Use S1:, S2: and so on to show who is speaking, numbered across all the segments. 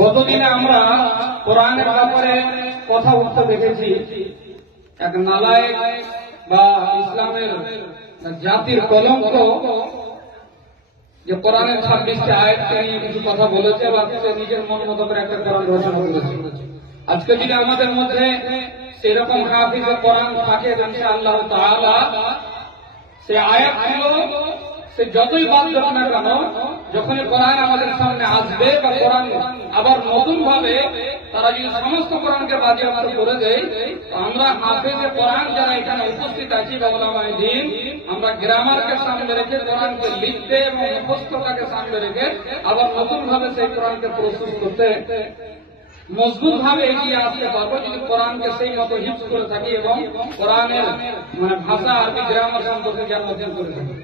S1: গতদিনে আমরা কোরআনের ব্যাপারে কথা উঠতে দেখেছি, এক নালায়েক বা ইসলামের জাতির কলঙ্ক যে কোরআনের ছাব্বিশটি আয়াতকে নিয়ে কিছু কথা বলেছে বা সে নিজের মন মতো করে একটা কোরআন রচনা করেছে। আজকে যদি আমাদের মধ্যে সেরকম হাফিজ কোরআন থাকে আল্লাহ তাআলা, সে আয়াতগুলো সে যতই বাদ দেখ না কেন, যখনই কোরআন আমাদের সামনে আসবে বা কোরআন আবার নতুন ভাবে তারা যদি সমস্ত কোরআনকে বাজেয়াপ্ত করে দেয় আমরা হাফেজে কোরআন যারা এখানে উপস্থিত আছি বাবুলামায় দিন, আমরা গ্রামারকে সামনে রেখে কোরআনকে লিখতে এবং মুখস্থতাকে সামনে রেখে আবার নতুন ভাবে সেই কোরআনকে প্রস্তুত করতে মজবুত ভাবে এগিয়ে আসতে পারব যদি কোরআনকে সেই মতো হিফজ করে থাকি এবং কোরআনের মানে ভাষা আরবি গ্রামার সম্পর্কে জ্ঞান অর্জন করে থাকি।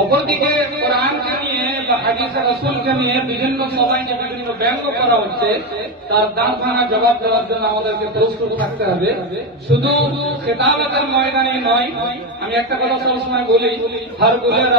S1: অপরদিকে কোরআনকে নিয়ে বা হাদিসের রসুলকে নিয়ে বিভিন্ন সময় বিভিন্ন ব্যঙ্গ করা হচ্ছে, তার দাম ভাঙা জবাব দেওয়ার জন্য আমাদেরকে প্রস্তুত থাকতে হবে। শুধু খেতাবাতের ময়দানে নয়, আমি একটা কথা সবসময় বলি, হর গুলের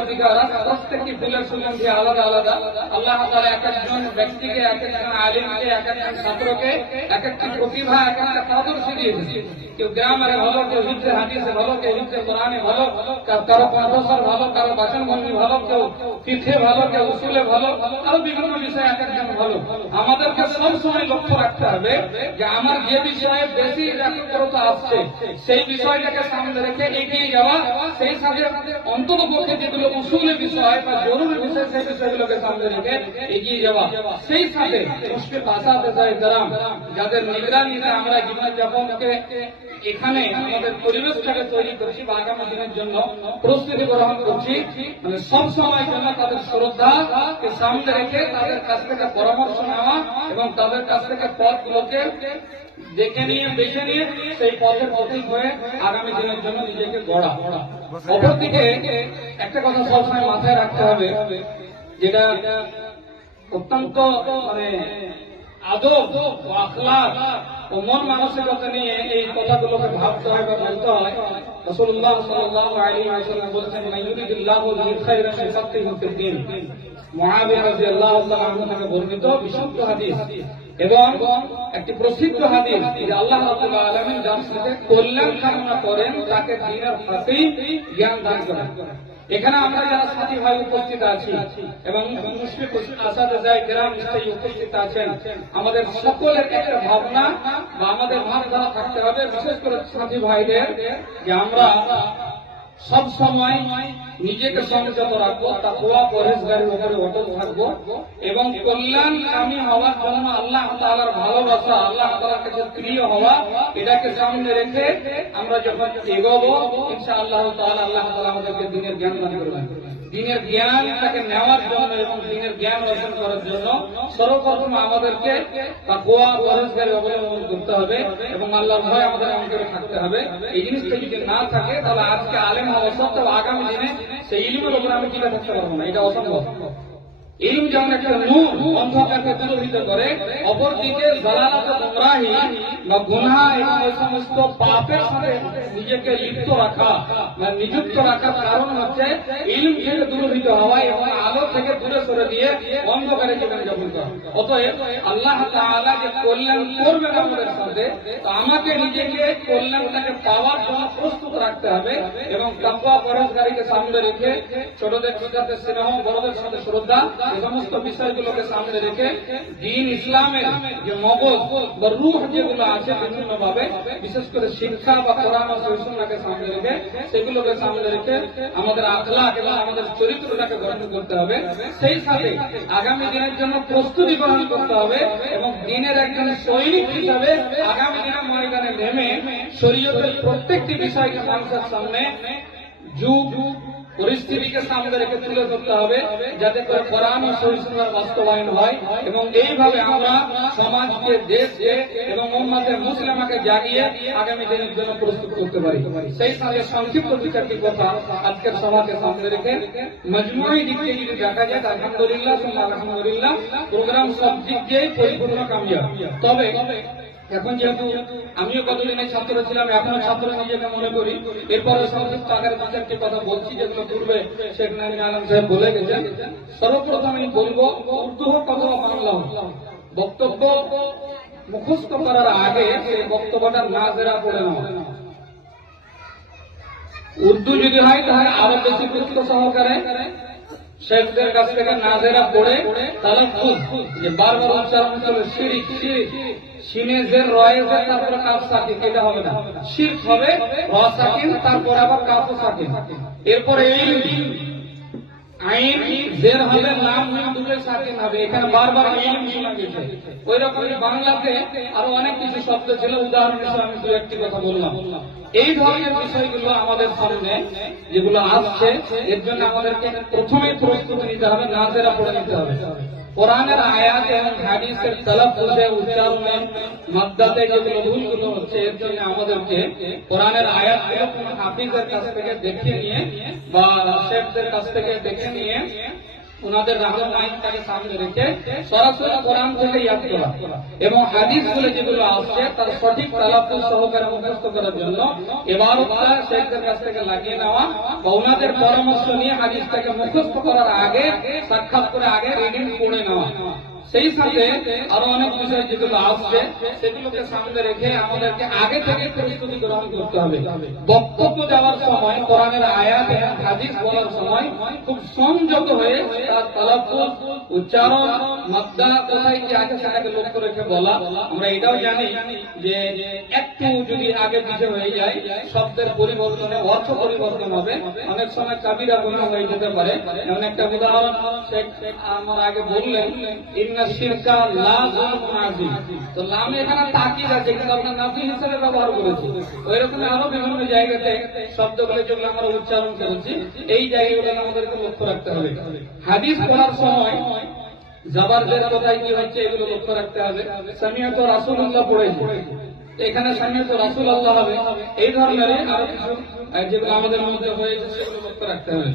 S1: অধিকার প্রত্যেকটি ফুলের সুগন্ধি আলাদা আলাদা। আল্লাহ তাআলা এক একজন ব্যক্তিকে এক একজন আলিমকে এক একজন ছাত্রকে এক একটা প্রতিভা এক একটা পারদর্শী দিয়েছে। কেউ গ্রামারে ভালো, কেউ হিফজে হাদিসে ভালো, কেউ হিফজে কোরআনে ভালো, কারও কারও কণ্ঠস্বর ভালো কারও বাচন ভঙ্গি ভালো কেউ, পিঠে ভালো কেউ উসুলে ভালো, আরও বিভিন্ন বিষয়ে এক একজন ভালো। আমাদেরকে সব সময় লক্ষ্য রাখতে হবে যে আমার যে বিষয়ে বেশি একাগ্রতা আসছে। সেই বিষয়টাকে সামনে রেখে এগিয়ে যাওয়া, সেই সাথে অন্তত পক্ষে যেগুলো উসুলের বিষয় বা জরুরি বিষয়, সেই বিষয়গুলোকে সামনে রেখে এগিয়ে যাওয়া। সেই সাথে মুশকিল ভাষা পেশায় দারাম যাদের নিগরানিতে আমরা জীবনযাপনকে এখানে আমাদের পরিবেশটাকে তৈরি করছি বা আগামী দিনের জন্য প্রস্তুতি গ্রহণ করছি। মানে সব সময় জন্য তাদের শ্রদ্ধা কে সামনে রেখে তাদের কাছ থেকে পরামর্শ নেওয়া এবং তাদের কাছ থেকে পথগুলোকে দেখে নিয়ে, বেছে নিয়ে সেই পথের পথেই হয়ে আগামী দিনের জন্য নিজেকে গড়া। অপরদিকে একটা কথা সবসময় মাথায় রাখতে হবে, যেটা অত্যন্ত মানে আদব ও আখলাক ও মন মানসিকতা নিয়ে এই কথাগুলোকে ভাবতে হয় বা বলতে হয়। রাসূলুল্লাহ সাল্লাল্লাহু আলাইহি ওয়াসাল্লাম বলেছেন মাইয়ুরিদুল্লাহু মুআবিয়া রাদিয়াল্লাহু তাআলা আনহু থেকে বর্ণিত বিশুদ্ধ হাদিস এবং একটি প্রসিদ্ধ হাদিস যে আল্লাহ রাব্বুল আলামিন যার সাথে কল্যাণ কামনা করেন, তাকে দ্বীনের ফাঁকেই জ্ঞান দান করেন। এখানে আমরা যারা সাথী ভাই উপস্থিত আছি এবং গ্রাম উপস্থিত আছেন। আমাদের সকলের একটা ভাবনা বা আমাদের ভাবধারা থাকতে হবে, বিশেষ করে সাথী ভাইদের, যে আমরা সব সময় নিজেকে সংযত রাখব তাকুয়া পরেশগারের উপরে অটল থাকব এবং কল্যাণ আমি হওয়ার জন্য আল্লাহ তালার ভালোবাসা, আল্লাহ তালার কাছে প্রিয় হওয়া, এটাকে সামনে রেখে আমরা যখন এগোবো, ইনশাআল্লাহ তালা আল্লাহ তালা আমাদেরকে দিনের জ্ঞান দান করবেন। দিনের জ্ঞান তাকে নেওয়ার জন্য এবং দিনের জ্ঞান অর্জন করার জন্য সর্বপ্রথম আমাদেরকে তাকুয়া পরেশগারি অবলম্বন করতে হবে এবং আল্লাহ ভয় আমাদের অন্তরে থাকতে হবে। এই জিনিসটা যদি না থাকে, তাহলে আজকে আলেম হওয়া সত্ত্বেও আগামী দিনে সেই ইলিমের উপরে আমি টিকে থাকতে পারব না। এটা অসম্ভব। ইলম যেমন একটা নূর অন্ধকারকে দূরীভূত করে, অপরদিকে জালালাত গুমরাহি বা গুনাহ এবং ওই সমস্ত পাপের সাথে নিজেকে লিপ্ত রাখা বা নিযুক্ত রাখার কারণ হচ্ছে ইলম থেকে দূরীভূত হওয়া এবং আলো থেকে দূরে সরে দিয়ে অন্ধকারে জীবনে যাপন করা। অতএব আল্লাহ তাআলা যে কল্যাণ করবেন আমাদের সাথে। তো আমাকে নিজেকে কল্যাণটাকে পাওয়ার জন্য প্রস্তুত রাখতে হবে এবং তাকওয়া পরহেজগারিকে সামনে রেখে ছোটদের সাথে স্নেহ, বড়দের সাথে শ্রদ্ধা সমস্ত বিষয়গুলোকে সামনে রেখে দিন ইসলামের যে মগজ বা রূহ যেগুলো আছে বিভিন্ন ভাবে বিশেষ করে শিক্ষা বা কোরআন সামনে রেখে সেগুলোকে সামনে রেখে আমাদের আখলাক এবং আমাদের চরিত্রটাকে গঠন করতে হবে। সেই সাথে আগামী দিনের জন্য প্রস্তুতি গ্রহণ করতে হবে এবং দিনের একজন সৈনিক হিসাবে আগামী দিনের ময়দানে নেমে শরীয়তের প্রত্যেকটি বিষয়কে মানুষের সামনে যুগ পরিস্থিতিকে সামনে রেখে তুলে ধরতে হবে, যাতে করে কোরআন ও সহিষ্ণুতার বাস্তবায়ন হয় এবং এইভাবে আমরা সমাজকে, দেশকে এবং উম্মাদের মুসলিমাকে জাগিয়ে আগামী দিনের জন্য প্রস্তুত করতে পারি। সেই সাথে সংক্ষিপ্ত দু কথা আজকের সভাকে সামনে রেখে মজমুরি দিক থেকে যদি দেখা যায়, আলহামদুলিল্লাহ আলহামদুলিল্লাহ, প্রোগ্রাম সব দিক দিয়েই পরিপূর্ণ কামিয়াব। তবে এখন যেহেতু আমিও কতদিনের ছাত্র ছিলাম, এখনও ছাত্র নিজেকে মনে করি। এরপরে সংক্ষিপ্ত আকারে দু চারটি কথা বলছি, যেগুলো পূর্বে শেখ নাইন আলম সাহেব বলে গেছেন। সর্বপ্রথম আমি বলব, উর্দু হোক অথবা বাংলা হোক, বক্তব্য মুখস্থ করার আগে সেই বক্তব্যটা না জেরা করে নেওয়া উর্দু যদি হয়, তাহলে আরও বেশি গুরুত্ব সহকারে শেখদের কাছ থেকে নাজেরা পড়ে তাহলে যে বারবার উচ্চারণ করবে শিরিক শিরিক যে রয়েছে তারপরে কাপ সাকিন এটা হবে না। শির হবে, র তারপর আবার কাপ সাকিন এরপরে এই অনেক শব্দ ছিল। উদাহরণ আমি দু একটি কথা বললাম। এই ধরনের আমাদের সামনে যেগুলো আসছে, এর জন্য আমাদেরকে প্রথমে প্রস্তুতি নিতে হবে, না জেরা পড়ে নিতে হবে। কোরআনের আয়াত এবং হাদিসের তালাফুজে উচ্চারণে মাদ্দাতে যে ভুলগুলো হচ্ছে, এর জন্য আমাদেরকে কোরআনের আয়াত হাফিজের কাছ থেকে দেখে নিয়ে বা শেখদের কাছ থেকে দেখে নিয়ে ওনাদের রাগের তাকে সামনে রেখে সরাসরি কোরআন থেকে ইয়াদ করা। এবং হাদিসগুলো যেগুলো আসছে, তার সঠিক তালাফুজ সহকারে মুখস্থ করার জন্য এবারতটা শেখদের কাছ থেকে লাগিয়ে নেওয়া বা ওনাদের পরামর্শ নিয়ে হাদিসটাকে মুখস্থ করার আগে, সাক্ষাৎ করে আগে রিডিং পড়ে নেওয়া। সেই সাথে আরও অনেক বিষয় যেগুলো আসছে সেগুলোকে সামনে রেখে আমাদেরকে আগে থেকে প্রস্তুতি গ্রহণ করতে হবে। বক্তব্য দেওয়ার সময়, কোরআনের আয়াত হাদিস বলার সময় খুব সংযত হয়ে তার তালাফুজ উচ্চারণ মাদ্দা কোথায় কি আছে সেটাকে লক্ষ্য রেখে বলা, আমরা এটাও জানি যে একটু যদি আগে পিছে হয়ে যায়, শব্দের পরিবর্তনে, অর্থ পরিবর্তন হবে। অনেক সময় কাবিরা গুণা হয়ে যেতে পারে। এমন একটা উদাহরণ আমার আগে বললেন, ইন্না শিরকা লা যুলমুন আযীম। তো লামে এখানে তাকিদ আছে, কিন্তু আমরা নাফি হিসেবে ব্যবহার করেছি। ওই রকম আরও বিভিন্ন জায়গাতে শব্দগুলো যেগুলো আমরা উচ্চারণ করেছি। এই জায়গাগুলো আমাদেরকে লক্ষ্য রাখতে হবে। হাদিস পড়ার সময় জাবারদের কোথায় কি হচ্ছে? এগুলো লক্ষ্য রাখতে হবে। সামিয়াত রাসূলুল্লাহ পড়েছে। এখানে সামিয়াত রাসুল আল্লাহ হবে। এই ধরনের আরও কিছু যেগুলো আমাদের মধ্যে হয়েছে, সেগুলো লক্ষ্য রাখতে হবে।